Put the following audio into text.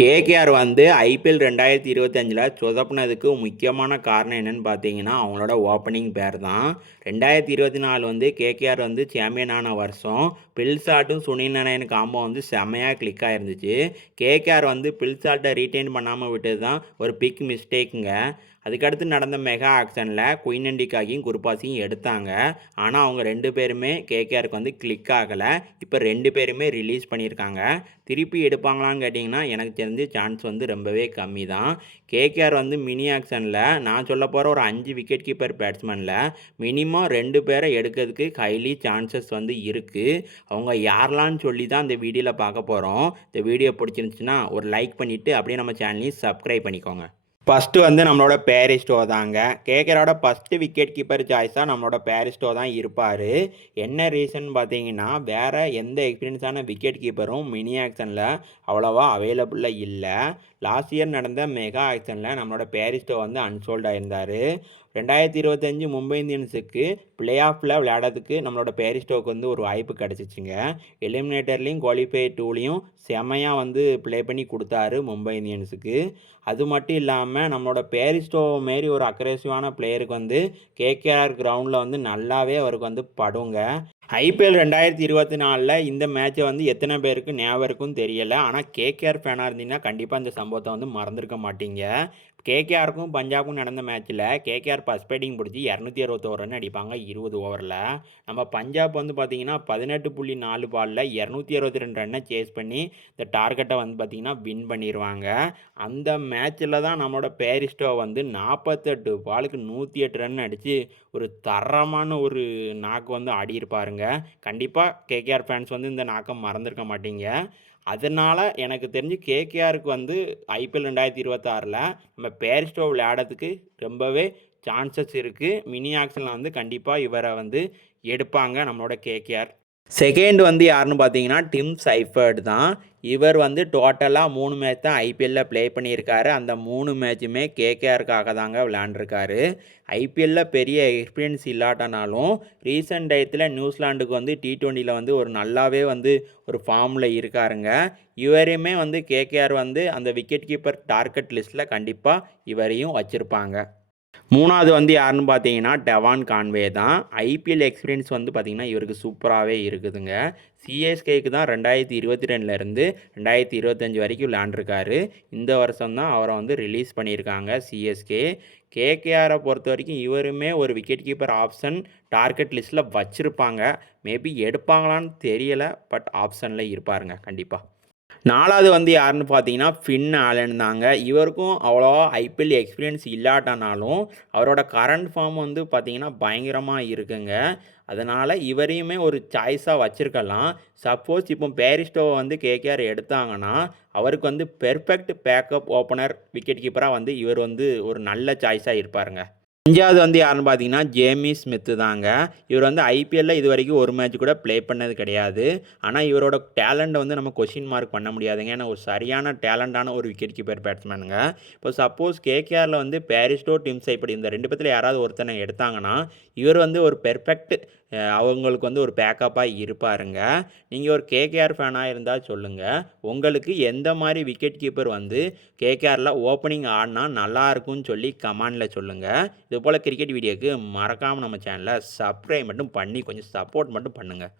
KKR வந்து IPL 2025ல் சொதப்புனதுக்கு முக்கியமான காரணம் என்னன்னு பார்த்தீங்கன்னா அவங்களோட ஓப்பனிங் பேர் தான். 2024 வந்து கேகேஆர் வந்து சாம்பியன் ஆன வருஷம் பில்சாட்டும் சுனில் நரேன் காம்போ வந்து செம்மையாக கிளிக் ஆயிருந்துச்சு. கேகேஆர் வந்து பில்சாட்டை ரீட்டைன் பண்ணாமல் விட்டது தான் ஒரு பிக் மிஸ்டேக்குங்க. அதுக்கடுத்து நடந்த மெகா ஆக்ஷனில் குயின் அண்டிகாயும் குருபாசியும் எடுத்தாங்க. ஆனால் அவங்க ரெண்டு பேருமே கேகேஆருக்கு வந்து கிளிக் ஆகலை. இப்போ ரெண்டு பேருமே ரிலீஸ் பண்ணியிருக்காங்க. திருப்பி எடுப்பாங்களான்னு கேட்டிங்கன்னா எனக்கு தெரிஞ்சு சான்ஸ் வந்து ரொம்பவே கம்மி தான். கேகேஆர் வந்து மினி ஆக்ஷனில் நான் சொல்ல போகிற ஒரு 5 விக்கெட் கீப்பர் பேட்ஸ்மேனில் மினிமம் 2 பேரை எடுக்கிறதுக்கு ஹைலி சான்சஸ் வந்து இருக்குது. அவங்க யாரெலான்னு சொல்லி தான் இந்த வீடியோவில் பார்க்க போகிறோம். இந்த வீடியோ பிடிச்சிருந்துச்சுன்னா ஒரு லைக் பண்ணிவிட்டு அப்படியே நம்ம சேனலையும் சப்ஸ்கிரைப் பண்ணிக்கோங்க. ஃபஸ்ட்டு வந்து நம்மளோட பேரிஸ்டோ தாங்க. கேகேஆரோட ஃபஸ்ட்டு விக்கெட் கீப்பர் சாய்ஸாக நம்மளோட பேரிஸ்டோ தான் இருப்பார். என்ன ரீசன் பார்த்தீங்கன்னா வேறு எந்த எக்ஸ்பீரியன்ஸான விக்கெட் கீப்பரும் மினி ஆக்ஷனில் அவ்வளோவா அவைலபிளாக இல்லை. லாஸ்ட் இயர் நடந்த மெகா ஆக்ஷனில் நம்மளோட பேரிஸ்டோ வந்து அன்சோல்ட் ஆயிருந்தார். 2025 மும்பை இந்தியன்ஸுக்கு பிளே ஆஃபில் விளையாடுறதுக்கு நம்மளோட பேரிஸ்டோவுக்கு வந்து ஒரு வாய்ப்பு கிடச்சிச்சிங்க. எலிமினேட்டர்லேயும் குவாலிஃபை டூலையும் செமையாக வந்து ப்ளே பண்ணி கொடுத்தாரு மும்பை இந்தியன்ஸுக்கு. அது மட்டும் இல்லாமல் நம்மளோட பேரிஸ்டோ மாரி ஒரு அக்ரெசிவான பிளேயருக்கு வந்து கேகேஆர் கிரவுண்டில் வந்து நல்லாவே அவருக்கு வந்து படுங்க. ஐபிஎல் 2024 இந்த மேட்சை வந்து எத்தனை பேருக்கு ஞாபகம் இருக்குன்னு தெரியலை. ஆனால் கேகேஆர் ஃபேனாக இருந்தீங்கன்னா கண்டிப்பாக இந்த சம்பவத்தை வந்து மறந்துருக்க மாட்டீங்க. கேகேஆருக்கும் பஞ்சாபுக்கும் நடந்த மேட்ச்சில் கேகேஆர் ஃபஸ்ட் பேட்டிங் பிடிச்சி 261 ரன் அடிப்பாங்க 20 ஓவரில். நம்ம பஞ்சாப் வந்து பார்த்திங்கன்னா 18.4 பாலில் 262 ரன்னை சேஸ் பண்ணி இந்த டார்கெட்டை வந்து பார்த்திங்கன்னா வின் பண்ணிடுவாங்க. அந்த மேட்ச்சில் தான் நம்மளோட பேரிஸ்டோ வந்து 48 பாலுக்கு 108 ரன் அடித்து ஒரு தரமான ஒரு நாக்கு வந்து ஆடியிருப்பாருங்க. கண்டிப்பாக கேகேஆர் ஃபேன்ஸ் வந்து இந்த நாக்கம் மறந்துருக்க மாட்டீங்க. அதனால் எனக்கு தெரிஞ்சு கேகேஆருக்கு வந்து ஐபிஎல் 2026ல் நம்ம பேரிஸ்டோ விளையாடுறதுக்கு ரொம்பவே சான்சஸ் இருக்குது. மினி ஆக்ஷனில் வந்து கண்டிப்பாக இவரை வந்து எடுப்பாங்க நம்மளோட கேகேஆர். செகண்ட் வந்து யாருன்னு பார்த்தீங்கன்னா டிம் சைஃபர்ட் தான். இவர் வந்து டோட்டலாக 3 மேட்ச் தான் ஐபிஎல்லில் ப்ளே பண்ணியிருக்காரு. அந்த 3 மேட்சுமே கேகேஆருக்காக தாங்க விளையாண்டுருக்காரு. ஐபிஎல்லில் பெரிய எக்ஸ்பீரியன்ஸ் இல்லாட்டனாலும் ரீசெண்ட் டயத்தில் நியூசிலாண்டுக்கு வந்து T20யில் வந்து ஒரு நல்லாவே வந்து ஒரு ஃபார்மில் இருக்காருங்க. இவரையுமே வந்து கேகேஆர் வந்து அந்த விக்கெட் கீப்பர் டார்கெட் லிஸ்ட்டில் கண்டிப்பாக இவரையும் வச்சுருப்பாங்க. மூணாவது வந்து யாருன்னு பார்த்தீங்கன்னா டெவான் கான்வே தான். ஐபிஎல் எக்ஸ்பீரியன்ஸ் வந்து பார்த்திங்கன்னா இவருக்கு சூப்பராகவே இருக்குதுங்க. சிஎஸ்கேக்கு தான் 2022லேருந்து 2025 வரைக்கும் விளையாண்டுருக்காரு. இந்த வருஷம் தான் அவரை வந்து ரிலீஸ் பண்ணியிருக்காங்க சிஎஸ்கே. கேகேஆரை பொறுத்த வரைக்கும் இவருமே ஒரு விக்கெட் கீப்பர் ஆப்ஷன் டார்கெட் லிஸ்ட்டில் வச்சுருப்பாங்க. மேபி எடுப்பாங்களான்னு தெரியலை. பட் ஆப்ஷனில் இருப்பாருங்க கண்டிப்பாக. நாலாவது வந்து யாருன்னு பார்த்தீங்கன்னா ஃபின் ஆலன் தாங்க. இவருக்கும் அவ்வளோவா ஐபிஎல் எக்ஸ்பீரியன்ஸ் இல்லாட்டனாலும் அவரோட கரண்ட் ஃபார்ம் வந்து பார்த்திங்கன்னா பயங்கரமாக இருக்குங்க. அதனால் இவரையுமே ஒரு சாய்ஸாக வச்சுருக்கலாம். சப்போஸ் இப்போ பேரிஸ்டோவை வந்து கேகேஆர் எடுத்தாங்கன்னா அவருக்கு வந்து பெர்ஃபெக்ட் பேக்கப் ஓப்பனர் விக்கெட் கீப்பராக வந்து இவர் வந்து ஒரு நல்ல சாய்ஸாக இருப்பாருங்க. அஞ்சாவது வந்து யாருன்னு பார்த்தீங்கன்னா ஜேமி ஸ்மித்து தாங்க. இவர் வந்து ஐபிஎல்லில் இது வரைக்கும் ஒரு மேட்ச் கூட ப்ளே பண்ணது கிடையாது. ஆனால் இவரோட டேலண்ட்டை வந்து நம்ம கொஷின் மார்க் பண்ண முடியாதுங்க. ஏன்னா ஒரு சரியான டேலண்டான ஒரு விக்கெட் கீப்பர் பேட்ஸ்மேனுங்க. இப்போ சப்போஸ் கேகேஆரில் வந்து பேரிஸ்டோ டிம் சைஃபர்ட் இந்த 2 பேத்தில் யாராவது ஒருத்தனை எடுத்தாங்கன்னா இவர் வந்து ஒரு பெர்ஃபெக்ட் அவங்களுக்கு வந்து ஒரு பேக்கப்பாக இருப்பாருங்க. நீங்கள் ஒரு கேகேஆர் ஃபேனாக இருந்தால் சொல்லுங்கள், உங்களுக்கு எந்த மாதிரி விக்கெட் கீப்பர் வந்து கேகேஆரில் ஓப்பனிங் ஆடினா நல்லாயிருக்கும்னு சொல்லி கமெண்டில் சொல்லுங்கள். இது போல் கிரிக்கெட் வீடியோக்கு மறக்காமல் நம்ம சேனலை சப்ஸ்கிரைப் மட்டும் பண்ணி கொஞ்சம் சப்போர்ட் மட்டும் பண்ணுங்கள்.